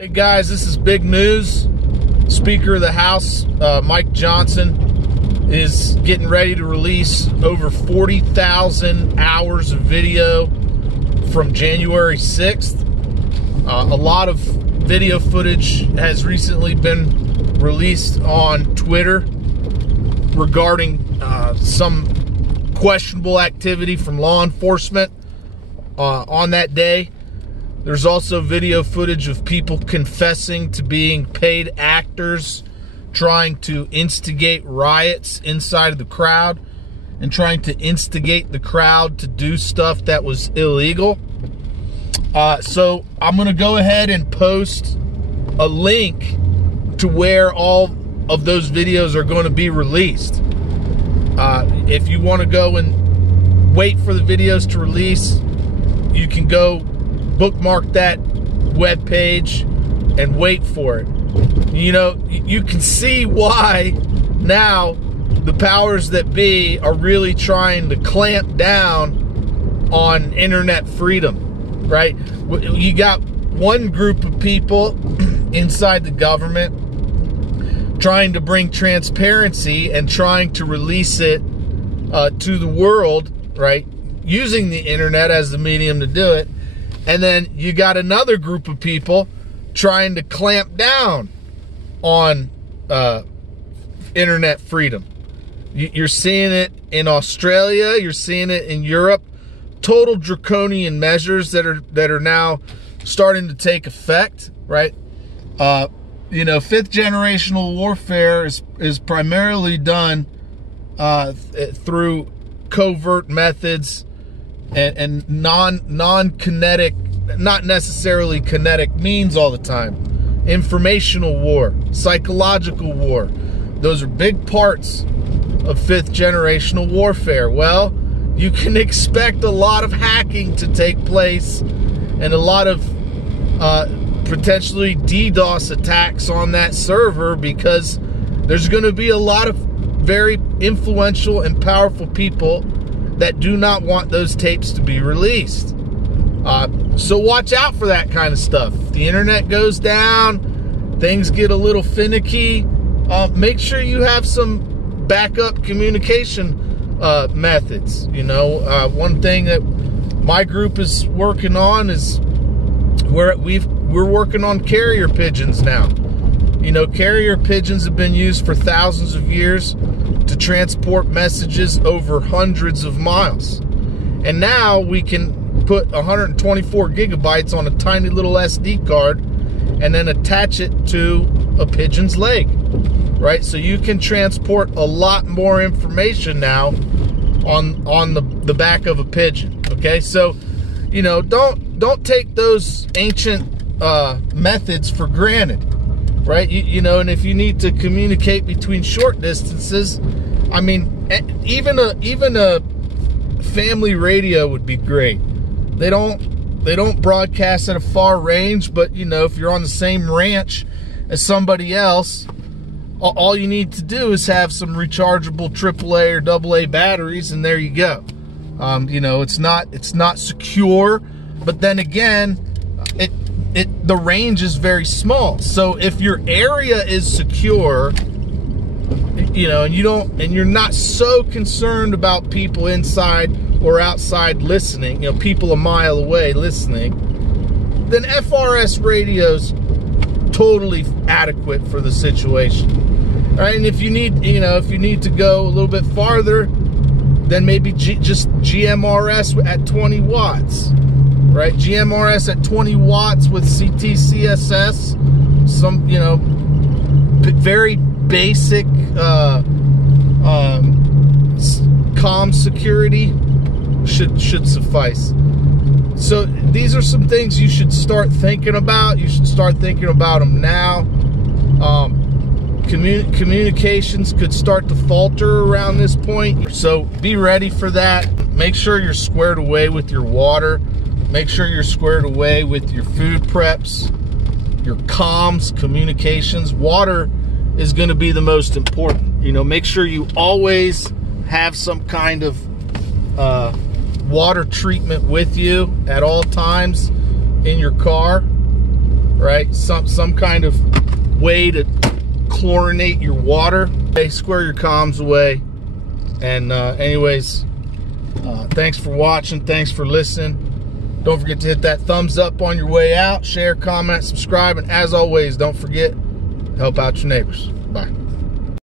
Hey guys, this is big news. Speaker of the House, Mike Johnson, is getting ready to release over 40,000 hours of video from January 6th. A lot of video footage has recently been released on Twitter regarding some questionable activity from law enforcement on that day. There's also video footage of people confessing to being paid actors, trying to instigate riots inside of the crowd and trying to instigate the crowd to do stuff that was illegal. So I'm going to go ahead and post a link to where all of those videos are going to be released. If you want to go and wait for the videos to release, you can go bookmark that web page and wait for it. You know, you can see why now the powers that be are really trying to clamp down on internet freedom, right? You got one group of people inside the government trying to bring transparency and trying to release it to the world, right? Using the internet as the medium to do it. And then you got another group of people trying to clamp down on internet freedom. You're seeing it in Australia. You're seeing it in Europe. Total draconian measures that are now starting to take effect, right? You know, fifth generational warfare is primarily done through covert methods and non-kinetic, not necessarily kinetic means all the time. Informational war, psychological war. Those are big parts of fifth generational warfare. Well, you can expect a lot of hacking to take place and a lot of potentially DDoS attacks on that server, because there's going to be a lot of very influential and powerful people that do not want those tapes to be released. So watch out for that kind of stuff. If the internet goes down, things get a little finicky, make sure you have some backup communication methods. You know, one thing that my group is working on is we're working on carrier pigeons now. You know, carrier pigeons have been used for thousands of years to transport messages over hundreds of miles. And now we can put 124 gigabytes on a tiny little SD card and then attach it to a pigeon's leg, right? So you can transport a lot more information now on the back of a pigeon, okay? So, you know, don't take those ancient methods for granted. Right? You know, and if you need to communicate between short distances, I mean, even a family radio would be great. They don't broadcast at a far range, but you know, if you're on the same ranch as somebody else, all you need to do is have some rechargeable AAA or AA batteries, and there you go. You know, it's not secure, but then again, the range is very small. So if your area is secure, you know, and you're not so concerned about people inside or outside listening, you know, people a mile away listening, then FRS radio's totally adequate for the situation. All right, and if you need to go a little bit farther, then maybe just GMRS at 20 watts. Right, GMRS at 20 watts with CT CSS, some, you know, very basic comm security should suffice. So these are some things you should start thinking about. You should start thinking about them now. Communications could start to falter around this point, so be ready for that. Make sure you're squared away with your water. Make sure you're squared away with your food preps, your comms, communications. Water is going to be the most important. You know, make sure you always have some kind of water treatment with you at all times in your car. right? Some kind of way to chlorinate your water. Okay, square your comms away. And anyways, thanks for watching. Thanks for listening. Don't forget to hit that thumbs up on your way out. Share, comment, subscribe. And as always, don't forget, help out your neighbors. Bye.